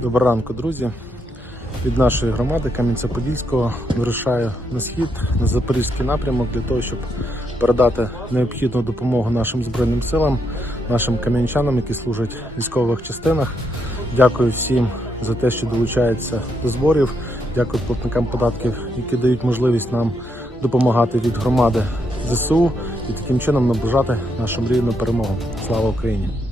Доброго ранку, друзі. Від нашої громади Кам'янця-Подільського вирушаю на схід на запорізький напрямок для того, щоб передати необхідну допомогу нашим збройним силам, нашим кам'янчанам, які служать в військових частинах. Дякую всім за те, що долучаються до зборів. Дякую платникам податків, які дають можливість нам допомагати від громади ЗСУ і таким чином наближати нашу мрійну перемогу. Слава Україні!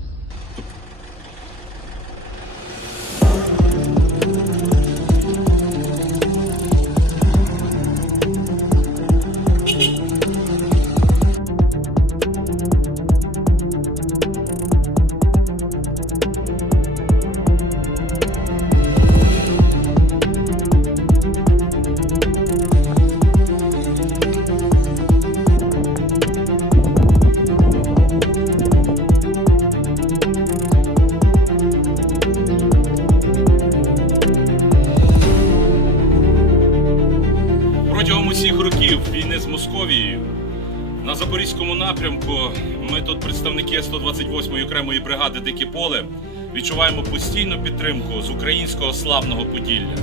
Московією на Запорізькому напрямку ми тут, представники 128-ї окремої бригади Дикі Поле, відчуваємо постійну підтримку з українського славного Поділля,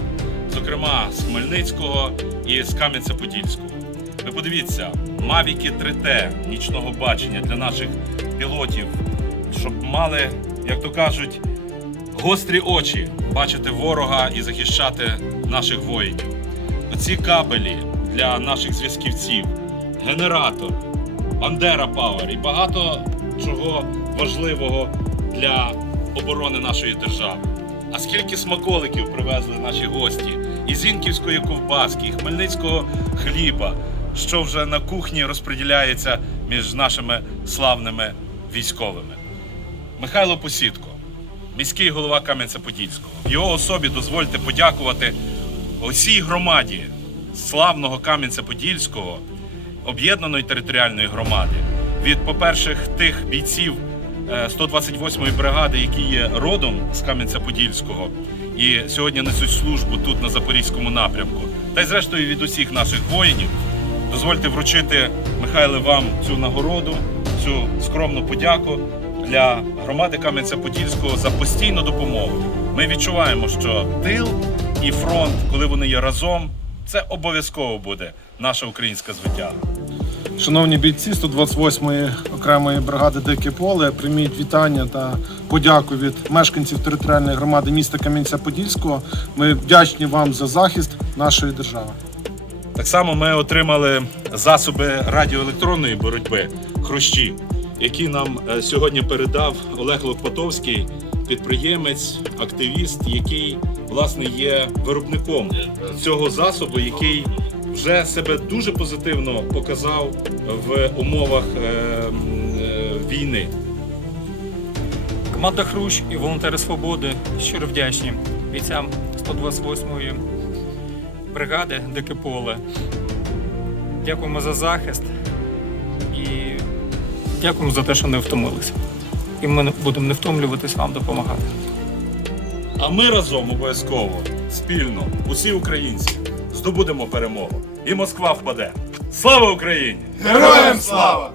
зокрема з Хмельницького і з Кам'янця-Подільського. Ви подивіться, Мавіки 3T нічного бачення для наших пілотів, щоб мали, як то кажуть, гострі очі бачити ворога і захищати наших воїнів. Оці кабелі для наших зв'язківців, генератор, Бандера Пауер і багато чого важливого для оборони нашої держави. А скільки смаколиків привезли наші гості і зінківської ковбаски, і хмельницького хліба, що вже на кухні розподіляється між нашими славними військовими. Михайло Посідко, міський голова Кам'янця-Подільського. Його особі дозвольте подякувати усій громаді славного Кам'янця-Подільського об'єднаної територіальної громади. Від, по-перше, тих бійців е, 128-ї бригади, які є родом з Кам'янця-Подільського і сьогодні несуть службу тут на Запорізькому напрямку, та й зрештою від усіх наших воїнів. Дозвольте вручити, Михайле, вам цю нагороду, цю скромну подяку для громади Кам'янця-Подільського за постійну допомогу. Ми відчуваємо, що тил і фронт, коли вони є разом, це обов'язково буде наша українська звитяга. Шановні бійці 128-ї окремої бригади Дике Поле, прийміть вітання та подяку від мешканців територіальної громади міста Кам'янця-Подільського. Ми вдячні вам за захист нашої держави. Так само ми отримали засоби радіоелектронної боротьби хрущі, які нам е, сьогодні передав Олег Лопатовський, підприємець, активіст, який власне є виробником цього засобу, який вже себе дуже позитивно показав в умовах е, е, війни. Команда Хрущ і волонтери свободи щиро вдячні бійцям 128-ї бригади Дике Поле. Дякуємо за захист і дякуємо за те, що не втомилися. І ми будемо не втомлюватись вам допомагати. А ми разом обов'язково спільно, усі українці, здобудемо перемогу. І Москва впаде. Слава Україні! Героям слава!